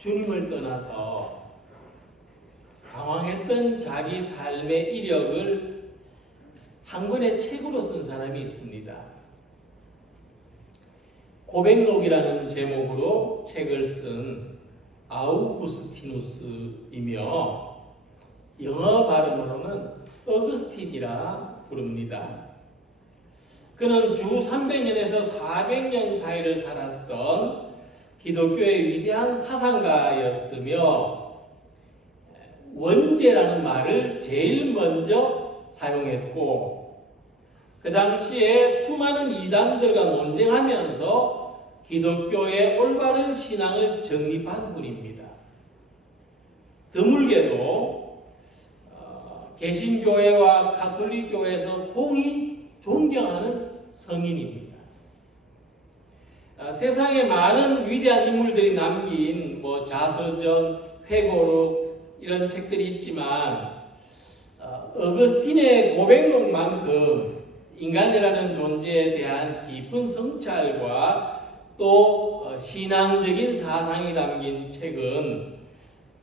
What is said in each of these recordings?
주님을 떠나서 방황했던 자기 삶의 이력을 한 권의 책으로 쓴 사람이 있습니다. 고백록이라는 제목으로 책을 쓴 아우구스티누스이며 영어 발음으로는 어거스틴이라 부릅니다. 그는 주 300년에서 400년 사이를 살았던 기독교의 위대한 사상가였으며 원죄라는 말을 제일 먼저 사용했고 그 당시에 수많은 이단들과 논쟁하면서 기독교의 올바른 신앙을 정립한 분입니다. 드물게도 개신교회와 가톨릭교회에서 공히 존경하는 성인입니다. 세상에 많은 위대한 인물들이 남긴 자서전, 회고록 이런 책들이 있지만 어거스틴의 고백록만큼 인간이라는 존재에 대한 깊은 성찰과 또 신앙적인 사상이 담긴 책은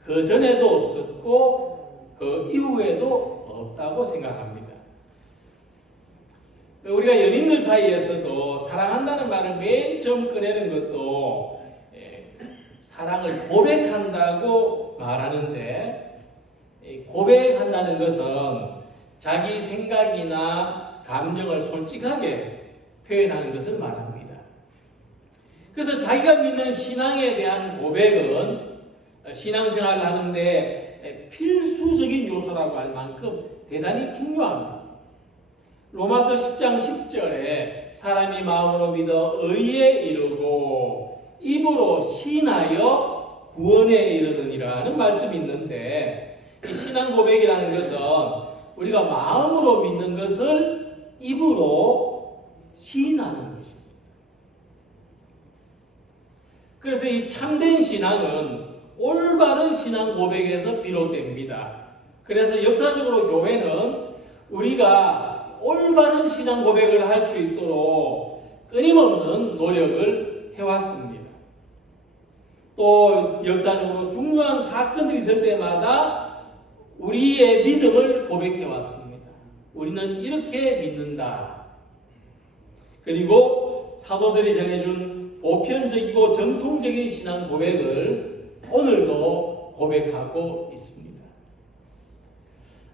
그 전에도 없었고 그 이후에도 없다고 생각합니다. 우리가 연인들 사이에서도 사랑한다는 말을 맨 처음 꺼내는 것도 사랑을 고백한다고 말하는데 고백한다는 것은 자기 생각이나 감정을 솔직하게 표현하는 것을 말합니다. 그래서 자기가 믿는 신앙에 대한 고백은 신앙생활을 하는데 필수적인 요소라고 할 만큼 대단히 중요합니다. 로마서 10장 10절에 사람이 마음으로 믿어 의에 이르고 입으로 시인하여 구원에 이르느니라는 말씀이 있는데 이 신앙 고백이라는 것은 우리가 마음으로 믿는 것을 입으로 시인하는 것입니다. 그래서 이 참된 신앙은 올바른 신앙 고백에서 비롯됩니다. 그래서 역사적으로 교회는 우리가 올바른 신앙 고백을 할 수 있도록 끊임없는 노력을 해왔습니다. 또 역사적으로 중요한 사건들이 있을 때마다 우리의 믿음을 고백해왔습니다. 우리는 이렇게 믿는다. 그리고 사도들이 전해준 보편적이고 정통적인 신앙 고백을 오늘도 고백하고 있습니다.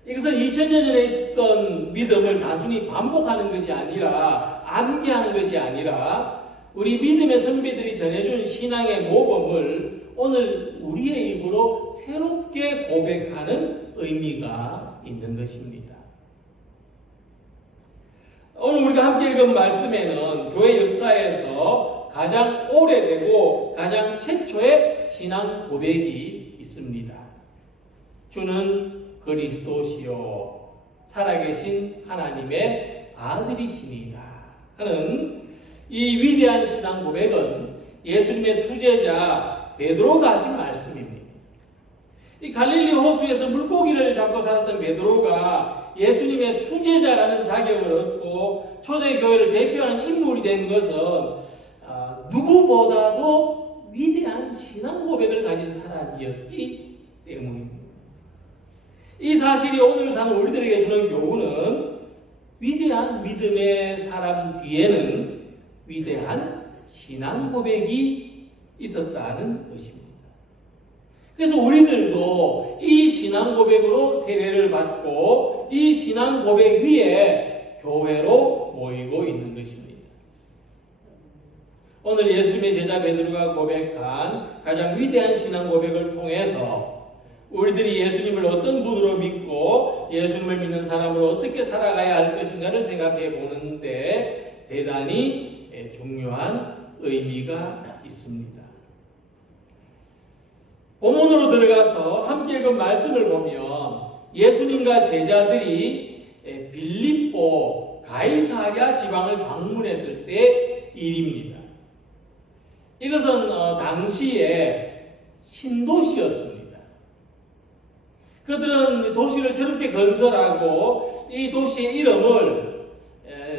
이것은 2000년 전에 있었던 믿음을 단순히 반복하는 것이 아니라 암기하는 것이 아니라 우리 믿음의 선배들이 전해준 신앙의 모범을 오늘 우리의 입으로 새롭게 고백하는 의미가 있는 것입니다. 오늘 우리가 함께 읽은 말씀에는 교회 역사에서 가장 오래되고 가장 최초의 신앙 고백이 있습니다. 주는 그리스도시요 살아계신 하나님의 아들이시니이다 하는 이 위대한 신앙 고백은 예수님의 수제자 베드로가 하신 말씀입니다. 이 갈릴리 호수에서 물고기를 잡고 살았던 베드로가 예수님의 수제자라는 자격을 얻고 초대교회를 대표하는 인물이 된 것은 누구보다도 위대한 신앙 고백을 가진 사람이었기 때문입니다. 이 사실이 오늘 사는 우리들에게 주는 교훈은 위대한 믿음의 사람 뒤에는 위대한 신앙 고백이 있었다는 것입니다. 그래서 우리들도 이 신앙 고백으로 세례를 받고 이 신앙 고백 위에 교회로 모이고 있는 것입니다. 오늘 예수님의 제자 베드로가 고백한 가장 위대한 신앙 고백을 통해서 우리들이 예수님을 어떤 분으로 믿고 예수님을 믿는 사람으로 어떻게 살아가야 할 것인가를 생각해 보는데 대단히 중요한 의미가 있습니다. 본문으로 들어가서 함께 읽은 말씀을 보면 예수님과 제자들이 빌립보 가이사랴 지방을 방문했을 때 일입니다. 이것은 당시에 신도시였습니다. 그들은 도시를 새롭게 건설하고 이 도시의 이름을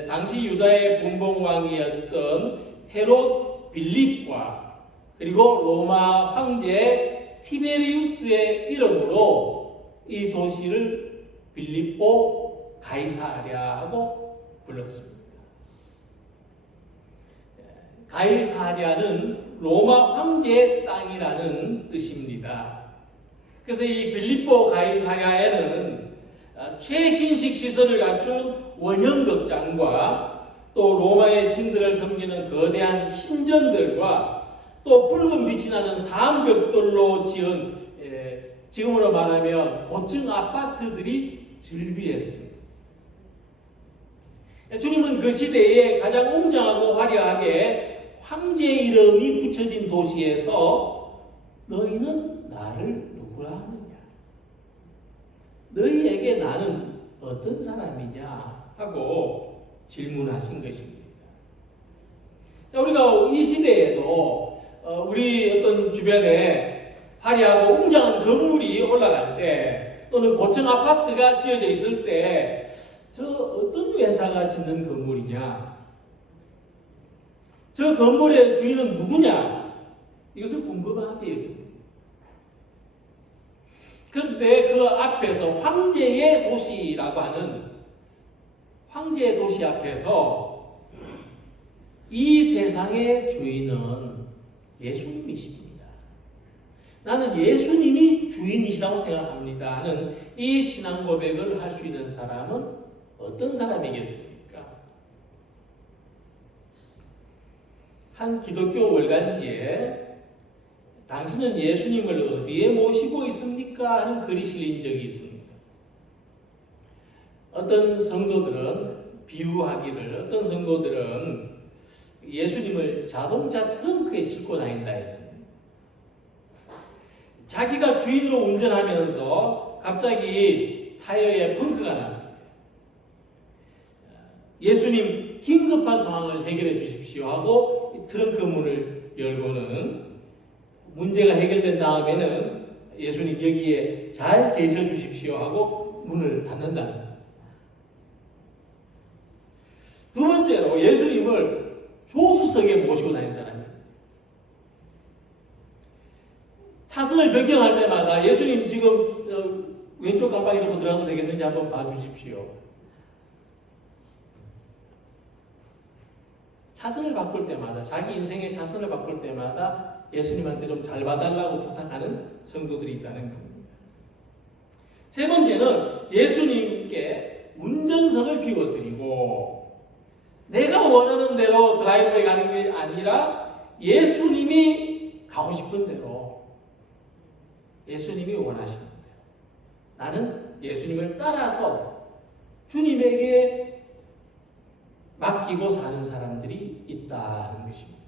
당시 유다의 분봉왕이었던 헤롯 빌립과 그리고 로마 황제 티베리우스의 이름으로 이 도시를 빌립보 가이사랴하고 불렀습니다. 가이사랴는 로마 황제의 땅이라는 뜻입니다. 그래서 이 빌립보 가이사랴에는 최신식 시설을 갖춘 원형극장과 또 로마의 신들을 섬기는 거대한 신전들과 또 붉은 빛이 나는 사암벽돌로 지은 지금으로 말하면 고층 아파트들이 즐비했습니다. 주님은 그 시대에 가장 웅장하고 화려하게 황제의 이름이 붙여진 도시에서 너희는 나를 누구라 하느냐? 너희에게 나는 어떤 사람이냐? 하고 질문하신 것입니다. 자, 우리가 이 시대에도 우리 어떤 주변에 화려하고 웅장한 건물이 올라갈 때 또는 고층 아파트가 지어져 있을 때 저 어떤 회사가 짓는 건물이냐? 저 건물의 주인은 누구냐? 이것을 궁금하게 여깁니다. 그런데 그 앞에서 황제의 도시라고 하는 황제의 도시 앞에서 이 세상의 주인은 예수님이십니다. 나는 예수님이 주인이시라고 생각합니다 하는 이 신앙 고백을 할 수 있는 사람은 어떤 사람이겠습니까? 한 기독교 월간지에 당신은 예수님을 어디에 모시고 있습니까? 하는 글이 실린 적이 있습니다. 어떤 성도들은 비유하기를 어떤 성도들은 예수님을 자동차 트렁크에 싣고 다닌다 했습니다. 자기가 주인으로 운전하면서 갑자기 타이어에 펑크가 났습니다. 예수님 긴급한 상황을 해결해 주십시오 하고 트렁크 문을 열고는 문제가 해결된 다음에는 예수님 여기에 잘 계셔 주십시오 하고 문을 닫는다. 두 번째로 예수님을 조수석에 모시고 다니는 사람입니다. 차선을 변경할 때마다 예수님 지금 왼쪽 깜빡이로 들어가도 되겠는지 한번 봐주십시오. 차선을 바꿀 때마다 자기 인생의 차선을 바꿀 때마다 예수님한테 좀 잘 봐달라고 부탁하는 성도들이 있다는 겁니다. 세 번째는 예수님께 운전석을 비워드리고 내가 원하는 대로 드라이브에 가는 게 아니라 예수님이 가고 싶은 대로 예수님이 원하시는 대로 나는 예수님을 따라서 주님에게 맡기고 사는 사람들이 있다는 것입니다.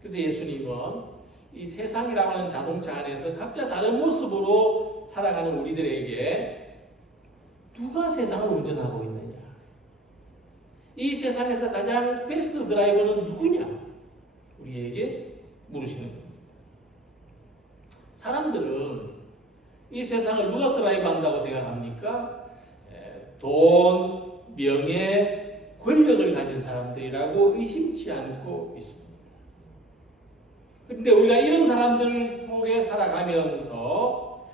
그래서 예수님은 이 세상이라고 하는 자동차 안에서 각자 다른 모습으로 살아가는 우리들에게 누가 세상을 운전하고 있느냐? 이 세상에서 가장 베스트 드라이버는 누구냐? 우리에게 물으시는 겁니다. 사람들은 이 세상을 누가 드라이브한다고 생각합니까? 돈, 명예, 권력을 가진 사람들이라고 의심치 않고 있습니다. 그런데 우리가 이런 사람들 속에 살아가면서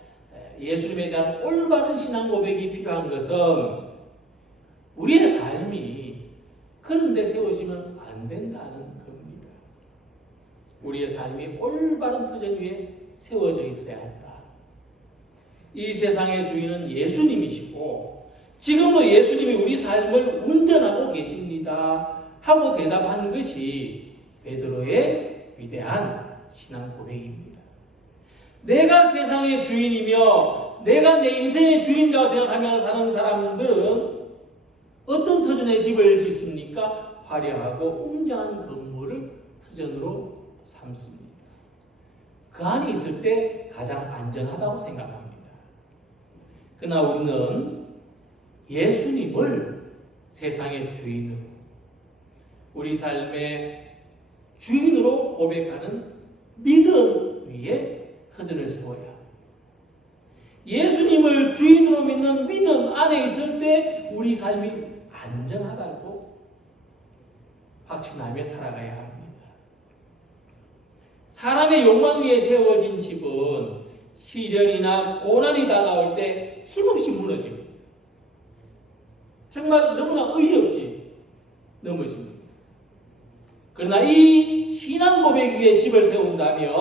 예수님에 대한 올바른 신앙 고백이 필요한 것은 우리의 삶이 그런 데 세워지면 안 된다는 겁니다. 우리의 삶이 올바른 터전 위에 세워져 있어야 한다. 이 세상의 주인은 예수님이시고 지금도 예수님이 우리 삶을 운전하고 계십니다 하고 대답한 것이 베드로의 위대한 신앙 고백입니다. 내가 세상의 주인이며 내가 내 인생의 주인이라고 생각하며 사는 사람들은 어떤 터전에 집을 짓습니까? 화려하고 웅장한 건물을 터전으로 삼습니다. 그 안에 있을 때 가장 안전하다고 생각합니다. 그러나 우리는 예수님을 세상의 주인으로 우리 삶의 주인으로 고백하는 믿음 위에 터전을 세워야 합니다. 예수님을 주인으로 믿는 믿음 안에 있을 때 우리 삶이 안전하다고 확신하며 살아가야 합니다. 사람의 욕망 위에 세워진 집은 시련이나 고난이 다가올 때 힘없이 무너집니다. 정말 너무나 의없이 넘어집니다. 그러나 이 신앙 고백 위에 집을 세운다면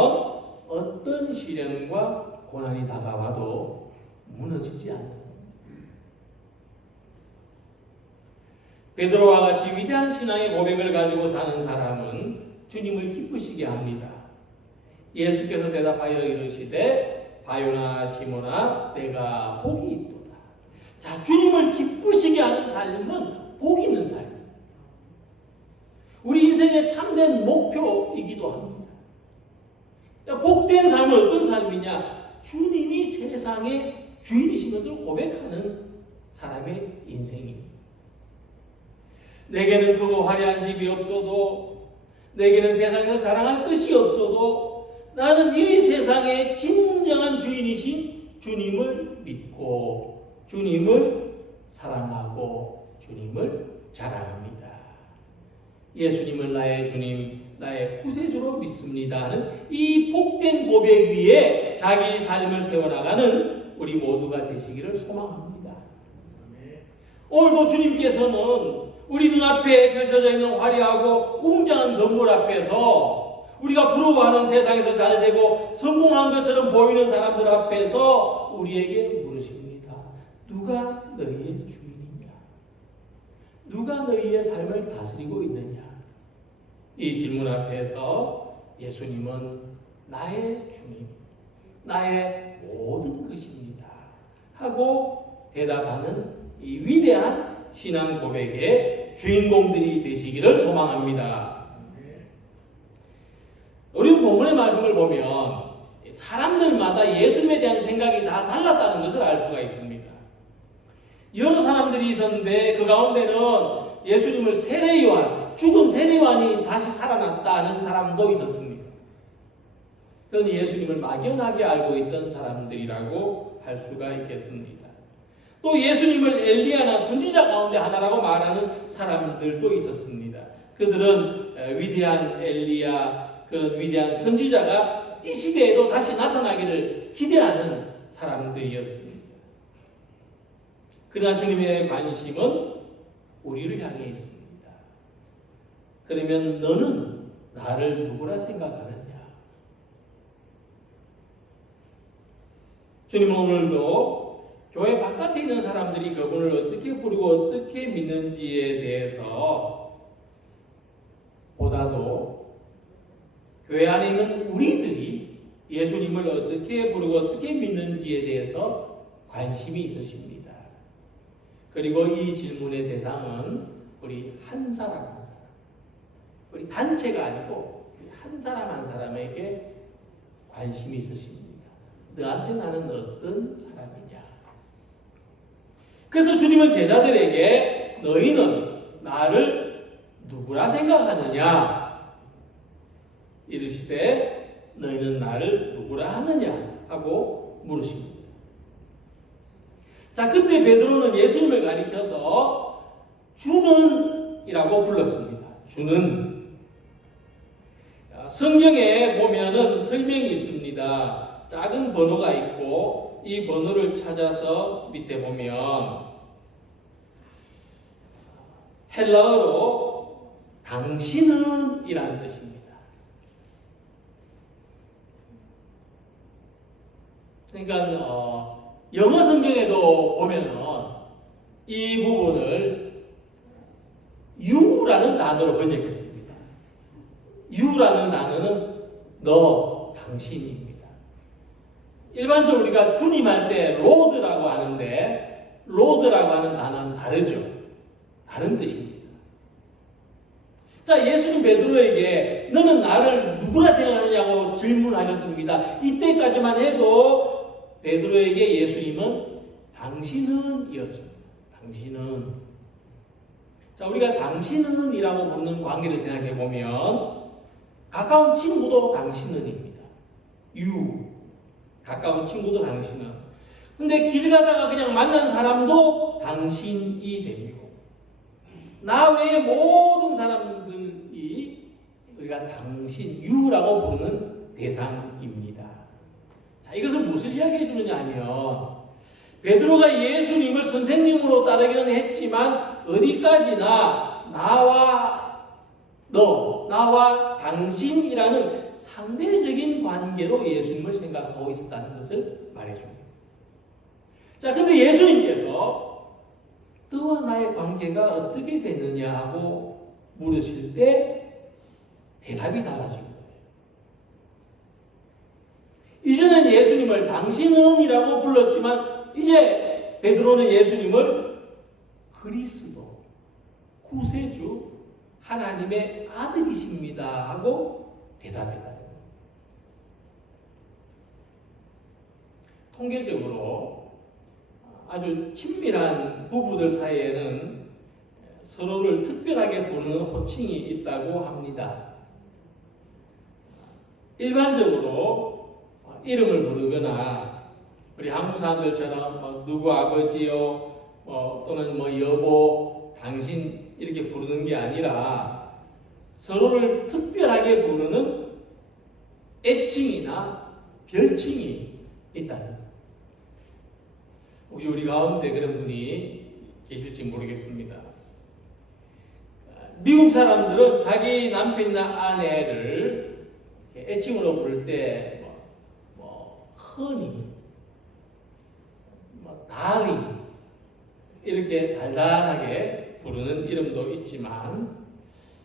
어떤 시련과 고난이 다가와도 무너지지 않는다. 베드로와 같이 위대한 신앙의 고백을 가지고 사는 사람은 주님을 기쁘시게 합니다. 예수께서 대답하여 이르시되 바요나 시몬아 내가 복이 있도다. 자, 주님을 기쁘시게 하는 삶은 복 있는 삶입니다. 우리 인생의 참된 목표이기도 합니다. 복된 삶은 어떤 삶이냐? 주님이 세상의 주인이신 것을 고백하는 사람의 인생입니다. 내게는 크고 화려한 집이 없어도, 내게는 세상에서 자랑할 것이 없어도 나는 이 세상의 진정한 주인이신 주님을 믿고 주님을 사랑하고 주님을 자랑합니다. 예수님을 나의 주님, 나의 구세주로 믿습니다 하는 이 복된 고백 위에 자기 삶을 세워나가는 우리 모두가 되시기를 소망합니다. 오늘도 주님께서는 우리 눈앞에 펼쳐져 있는 화려하고 웅장한 건물 앞에서 우리가 부러워하는 세상에서 잘되고 성공한 것처럼 보이는 사람들 앞에서 우리에게 물으십니다. 누가 너희의 주인이냐? 누가 너희의 삶을 다스리고 있느냐? 이 질문 앞에서 예수님은 나의 주님, 나의 모든 것입니다 하고 대답하는 이 위대한 신앙 고백의 주인공들이 되시기를 소망합니다. 우리 본문의 말씀을 보면 사람들마다 예수님에 대한 생각이 다 달랐다는 것을 알 수가 있습니다. 여러 사람들이 있었는데 그 가운데는 예수님을 세례요한, 죽은 세례요한이 다시 살아났다는 사람도 있었습니다. 그건 예수님을 막연하게 알고 있던 사람들이라고 할 수가 있겠습니다. 또 예수님을 엘리야나 선지자 가운데 하나라고 말하는 사람들도 있었습니다. 그들은 위대한 엘리야, 그런 위대한 선지자가 이 시대에도 다시 나타나기를 기대하는 사람들이었습니다. 그러나 주님의 관심은 우리를 향해 있습니다. 그러면 너는 나를 누구라 생각하느냐? 주님은 오늘도 교회 바깥에 있는 사람들이 그분을 어떻게 부르고 어떻게 믿는지에 대해서 보다도 교회 안에 있는 우리들이 예수님을 어떻게 부르고 어떻게 믿는지에 대해서 관심이 있으십니다. 그리고 이 질문의 대상은 우리 한 사람 한 사람, 우리 단체가 아니고 한 사람 한 사람에게 관심이 있으십니다. 너한테 나는 어떤 사람이냐? 그래서 주님은 제자들에게 너희는 나를 누구라 생각하느냐? 이르시되 너희는 나를 누구라 하느냐? 하고 물으십니다. 자, 그때 베드로는 예수님을 가리켜서 주는 이라고 불렀습니다. 주는. 성경에 보면은 설명이 있습니다. 작은 번호가 있고 이 번호를 찾아서 밑에 보면 헬라어로 당신은 이라는 뜻입니다. 그러니까 영어 성경에도 보면은 이 부분을 you라는 단어로 번역했습니다. you라는 단어는 너, 당신입니다. 일반적으로 우리가 주님 할 때 로드라고 하는데 로드라고 하는 단어는 다르죠. 다른 뜻입니다. 자, 예수님 베드로에게 너는 나를 누구라 생각하느냐고 질문하셨습니다. 이때까지만 해도 베드로에게 예수님은 당신은 이었습니다. 당신은. 자, 우리가 당신은 이라고 부르는 관계를 생각해 보면 가까운 친구도 당신은입니다. 가까운 친구도 당신은. 근데 길 가다가 그냥 만난 사람도 당신이 됩니다. 나 외의 모든 사람들이 우리가 당신, 유라고 부르는 대상입니다. 자, 이것은 무엇을 이야기해 주느냐 하면 베드로가 예수님을 선생님으로 따르기는 했지만 어디까지나 나와 당신이라는 상대적인 관계로 예수님을 생각하고 있었다는 것을 말해줍니다. 자, 근데 예수님께서 너와 나의 관계가 어떻게 되느냐 하고 물으실 때 대답이 달라진 거예요. 이전엔 예수님을 당신은이라고 불렀지만 이제 베드로는 예수님을 그리스도, 구세주, 하나님의 아들이십니다 하고 대답했다. 통계적으로 아주 친밀한 부부들 사이에는 서로를 특별하게 부르는 호칭이 있다고 합니다. 일반적으로 이름을 부르거나 우리 한국 사람들처럼 누구 아버지요 또는 여보, 당신 이렇게 부르는 게 아니라 서로를 특별하게 부르는 애칭이나 별칭이 있다는 거예요. 혹시 우리 가운데 그런 분이 계실지 모르겠습니다. 미국 사람들은 자기 남편이나 아내를 애칭으로 부를 때 허니, 다리 이렇게 달달하게 부르는 이름도 있지만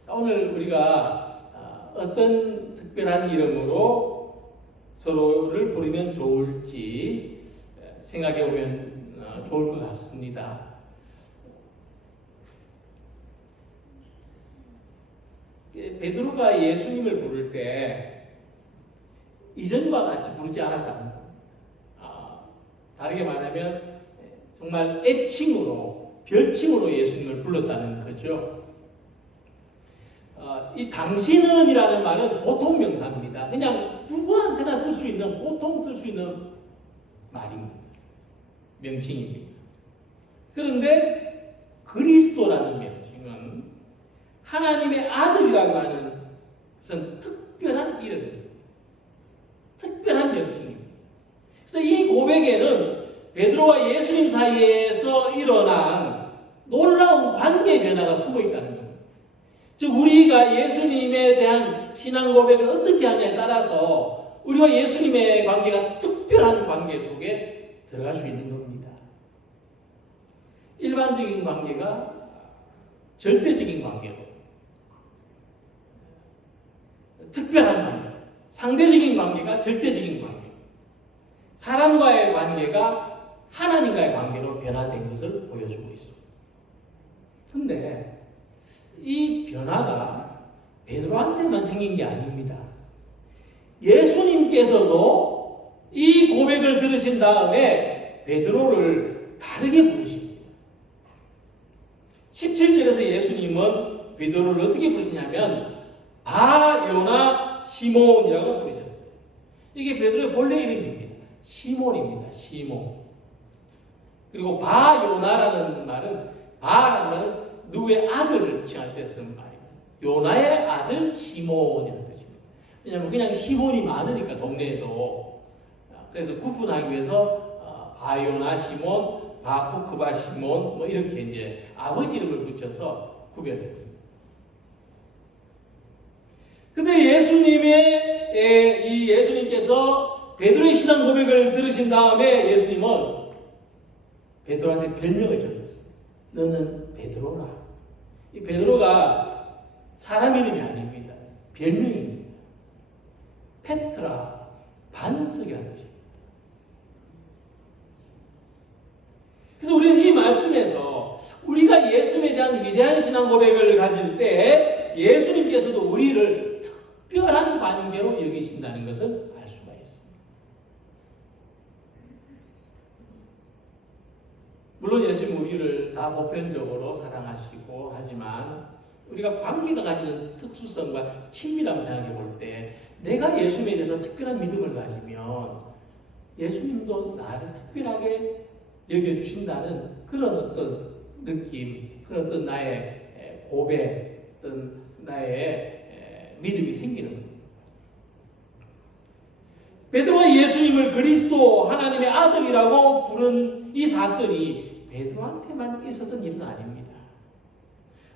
오늘 우리가 어떤 특별한 이름으로 서로를 부르면 좋을지 생각해 보면 좋을 것 같습니다. 베드로가 예수님을 부를 때 이전과 같이 부르지 않았다는 겁니다. 다르게 말하면 정말 애칭으로, 별칭으로 예수님을 불렀다는 거죠. 이 당신은이라는 말은 보통 명사입니다. 그냥 누구한테나 쓸 수 있는, 보통 쓸 수 있는 말입니다. 명칭입니다. 그런데 그리스도라는 명칭은 하나님의 아들이라고 하는 것은 특별한 이름입니다. 특별한 명칭입니다. 그래서 이 고백에는 베드로와 예수님 사이에서 일어난 놀라운 관계 변화가 숨어 있다는 겁니다. 즉 우리가 예수님에 대한 신앙 고백을 어떻게 하냐에 따라서 우리와 예수님의 관계가 특별한 관계 속에 들어갈 수 있는 겁니다. 일반적인 관계가 절대적인 관계로, 특별한 관계, 상대적인 관계가 절대적인 관계, 사람과의 관계가 하나님과의 관계로 변화된 것을 보여주고 있습니다. 그런데 이 변화가 베드로한테만 생긴 게 아닙니다. 예수님께서도 이 고백을 들으신 다음에 베드로를 다르게 부르십니다. 17절에서 예수님은 베드로를 어떻게 부르시냐면 바요나 시몬이라고 부르셨어요. 이게 베드로의 본래 이름입니다. 시몬입니다. 시몬. 그리고 바요나라는 말은 바라는 말은 누구의 아들을 칭할 때 쓰는 말입니다. 요나의 아들 시몬이라는 뜻입니다. 왜냐하면 그냥 시몬이 많으니까 동네에도 그래서 구분하기 위해서 바요나 시몬, 바쿠크바 시몬 이렇게 이제 아버지 이름을 붙여서 구별했습니다. 근데 예수님께서 베드로의 신앙 고백을 들으신 다음에 예수님은 베드로한테 별명을 정했어요. 너는 베드로라. 이 베드로가 사람 이름이 아닙니다. 별명입니다. 페트라, 반석이라는 뜻입니다. 그래서 우리는 이 말씀에서 우리가 예수님에 대한 위대한 신앙 고백을 가질 때 예수님께서도 우리를 특별한 관계로 여기신다는 것을 알 수가 있습니다. 물론 예수님 우리를 다 보편적으로 사랑하시고 하지만 우리가 관계가 가지는 특수성과 친밀함을 생각해 볼 때 내가 예수님에 대해서 특별한 믿음을 가지면 예수님도 나를 특별하게 여겨주신다는 그런 어떤 느낌, 그런 어떤 나의 고백, 어떤 나의 믿음이 생기는 겁니다. 베드로가 예수님을 그리스도 하나님의 아들이라고 부른 이 사건이 베드로한테만 있었던 일은 아닙니다.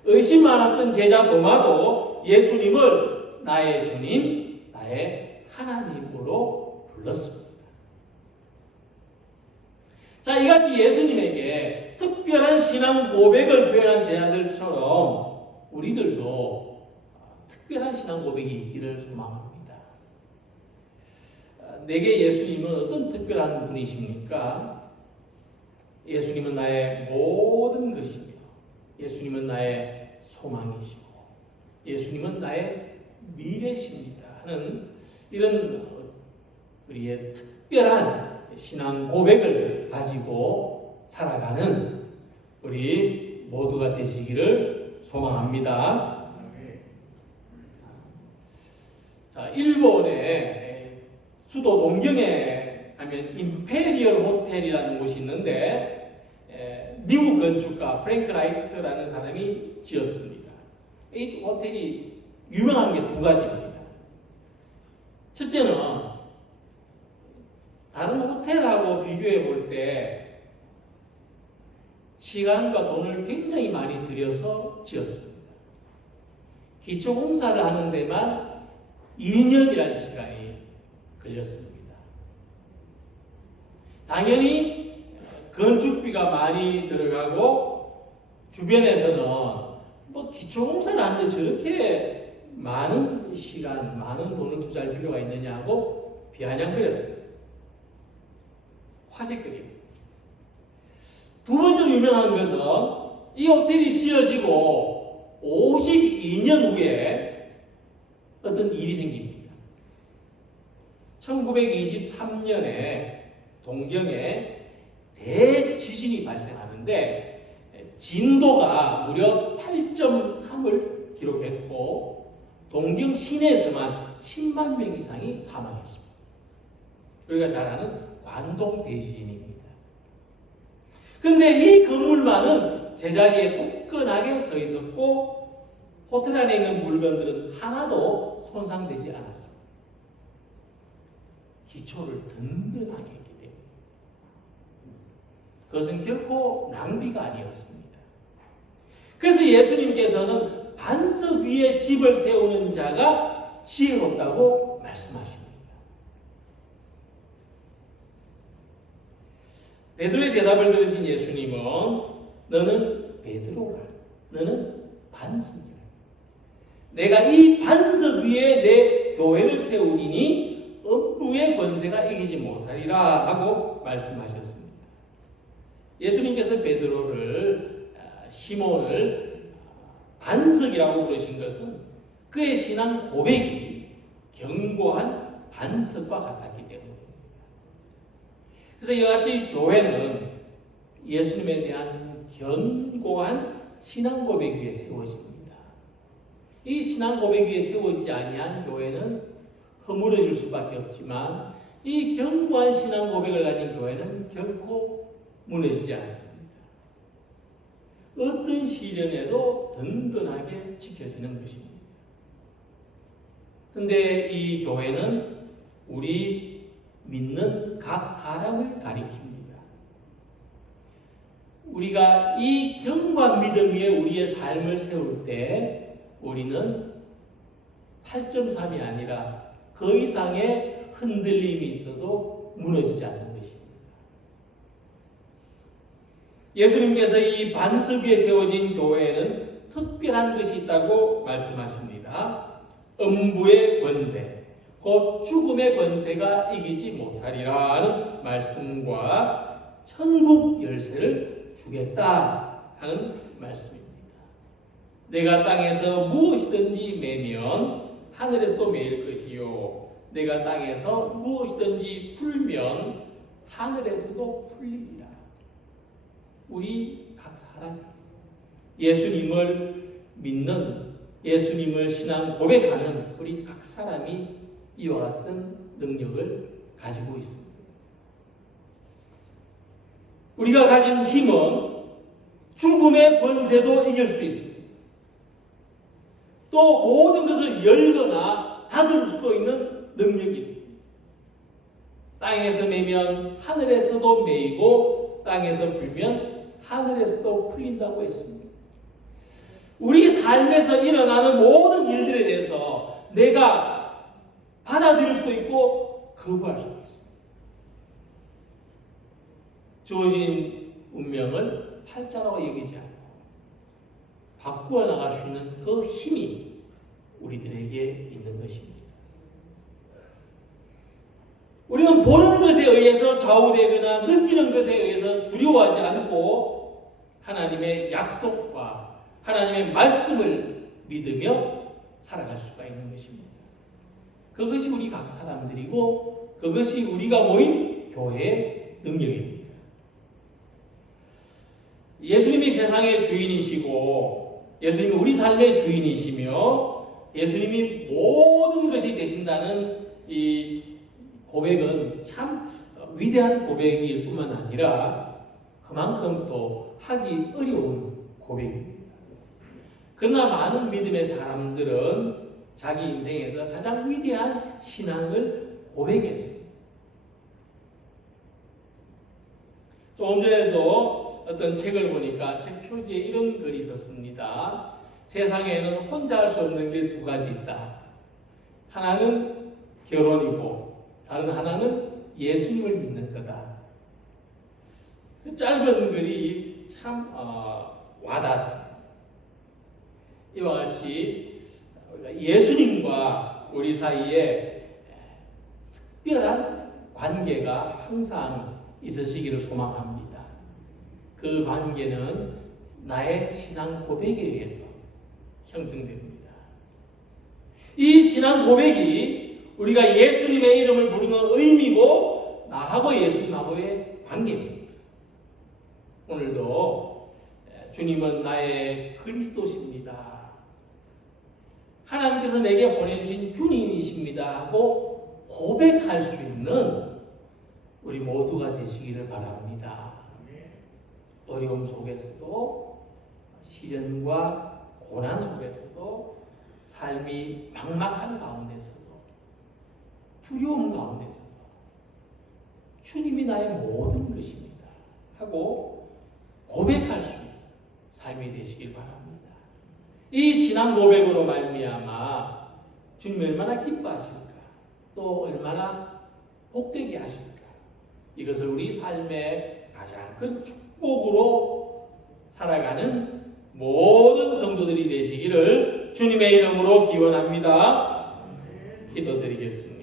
의심 많았던 제자 도마도 예수님을 나의 주님, 나의 하나님으로 불렀습니다. 자, 이같이 예수님에게 특별한 신앙 고백을 표현한 제자들처럼 우리들도 특별한 신앙 고백이 있기를 소망합니다. 내게 예수님은 어떤 특별한 분이십니까? 예수님은 나의 모든 것이며 예수님은 나의 소망이시고 예수님은 나의 미래십니다 하는 이런 우리의 특별한 신앙 고백을 가지고 살아가는 우리 모두가 되시기를 소망합니다. 자, 일본의 수도 동경에 가면 임페리얼 호텔이라는 곳이 있는데 미국 건축가 프랭크 라이트라는 사람이 지었습니다. 이 호텔이 유명한 게 두 가지입니다. 첫째는 다른 호텔하고 비교해 볼 때 시간과 돈을 굉장히 많이 들여서 지었습니다. 기초 공사를 하는 데만 2년이라는 시간이 걸렸습니다. 당연히 건축비가 많이 들어가고 주변에서는 뭐 기초공사를 하는데 저렇게 많은 시간, 많은 돈을 투자할 필요가 있느냐고 비아냥거렸어요. 화제거리였어요. 두 번째로 유명한 것은 이 호텔이 지어지고 52년 후에 어떤 일이 생깁니다. 1923년에 동경에 대지진이 발생하는데 진도가 무려 8.3을 기록했고 동경 시내에서만 10만 명 이상이 사망했습니다. 우리가 잘 아는 관동 대지진입니다. 그런데 이 건물만은 제자리에 굳건하게 서 있었고 호텔 안에 있는 물건들은 하나도 손상되지 않았습니다. 기초를 든든하게 했기 때문에 그것은 결코 낭비가 아니었습니다. 그래서 예수님께서는 반석 위에 집을 세우는 자가 지혜롭다고 말씀하십니다. 베드로의 대답을 들으신 예수님은 너는 베드로라, 너는 반석이라. 내가 이 반석 위에 내 교회를 세우리니 음부의 권세가 이기지 못하리라 하고 말씀하셨습니다. 예수님께서 베드로를 시몬을 반석이라고 부르신 것은 그의 신앙 고백이 견고한 반석과 같았기 때문입니다. 그래서 이같이 교회는 예수님에 대한 견고한 신앙 고백 위에 세워집니다. 이 신앙 고백 위에 세워지지 아니한 교회는 허물어질 수밖에 없지만 이 견고한 신앙 고백을 가진 교회는 결코 무너지지 않습니다. 어떤 시련에도 든든하게 지켜지는 것입니다. 그런데 이 교회는 우리 믿는 각 사람을 가리킵니다. 우리가 이 견고한 믿음 위에 우리의 삶을 세울 때 우리는 8.3이 아니라 그 이상의 흔들림이 있어도 무너지지 않는 것입니다. 예수님께서 이 반석 위에 세워진 교회에는 특별한 것이 있다고 말씀하십니다. 음부의 권세, 곧 죽음의 권세가 이기지 못하리라는 말씀과 천국 열쇠를 주겠다 하는 말씀입니다. 내가 땅에서 무엇이든지 매면 하늘에서도 매일 것이요 내가 땅에서 무엇이든지 풀면 하늘에서도 풀리리라. 우리 각 사람 예수님을 믿는 예수님을 신앙 고백하는 우리 각 사람이 이와 같은 능력을 가지고 있습니다. 우리가 가진 힘은 죽음의 권세도 이길 수 있습니다. 또 모든 것을 열거나 닫을 수도 있는 능력이 있습니다. 땅에서 매면 하늘에서도 매이고 땅에서 불면 하늘에서도 풀린다고 했습니다. 우리 삶에서 일어나는 모든 일들에 대해서 내가 받아들일 수도 있고 거부할 수도 있습니다. 주어진 운명을 팔자라고 여기지 않고 바꾸어 나갈 수 있는 그 힘이 우리들에게 있는 것입니다. 우리는 보는 것에 의해서 좌우되거나 느끼는 것에 의해서 두려워하지 않고 하나님의 약속과 하나님의 말씀을 믿으며 살아갈 수가 있는 것입니다. 그것이 우리 각 사람들이고 그것이 우리가 모인 교회의 능력입니다. 예수님이 세상의 주인이시고 예수님이 우리 삶의 주인이시며 예수님이 모든 것이 되신다는 이 고백은 참 위대한 고백일 뿐만 아니라 그만큼 또 하기 어려운 고백입니다. 그러나 많은 믿음의 사람들은 자기 인생에서 가장 위대한 신앙을 고백했습니다. 조금 전에도 어떤 책을 보니까 책 표지에 이런 글이 있었습니다. 세상에는 혼자 할 수 없는 게 두 가지 있다. 하나는 결혼이고 다른 하나는 예수님을 믿는 거다. 그 짧은 글이 참 와닿습니다. 이와 같이 예수님과 우리 사이에 특별한 관계가 항상 있으시기를 소망합니다. 그 관계는 나의 신앙 고백에 의해서 형성됩니다. 이 신앙 고백이 우리가 예수님의 이름을 부르는 의미고 나하고 예수님하고의 관계입니다. 오늘도 주님은 나의 그리스도십니다. 하나님께서 내게 보내주신 주님이십니다 하고 고백할 수 있는 우리 모두가 되시기를 바랍니다. 어려움 속에서도 시련과 고난 속에서도 삶이 막막한 가운데서도 두려움 가운데서도 주님이 나의 모든 것입니다 하고 고백할 수 있는 삶이 되시길 바랍니다. 이 신앙 고백으로 말미암아 주님이 얼마나 기뻐하실까 또 얼마나 복되게 하실까 이것을 우리 삶의 가장 큰 축복으로 살아가는 모든 성도들이 되시기를 주님의 이름으로 기원합니다. 기도드리겠습니다.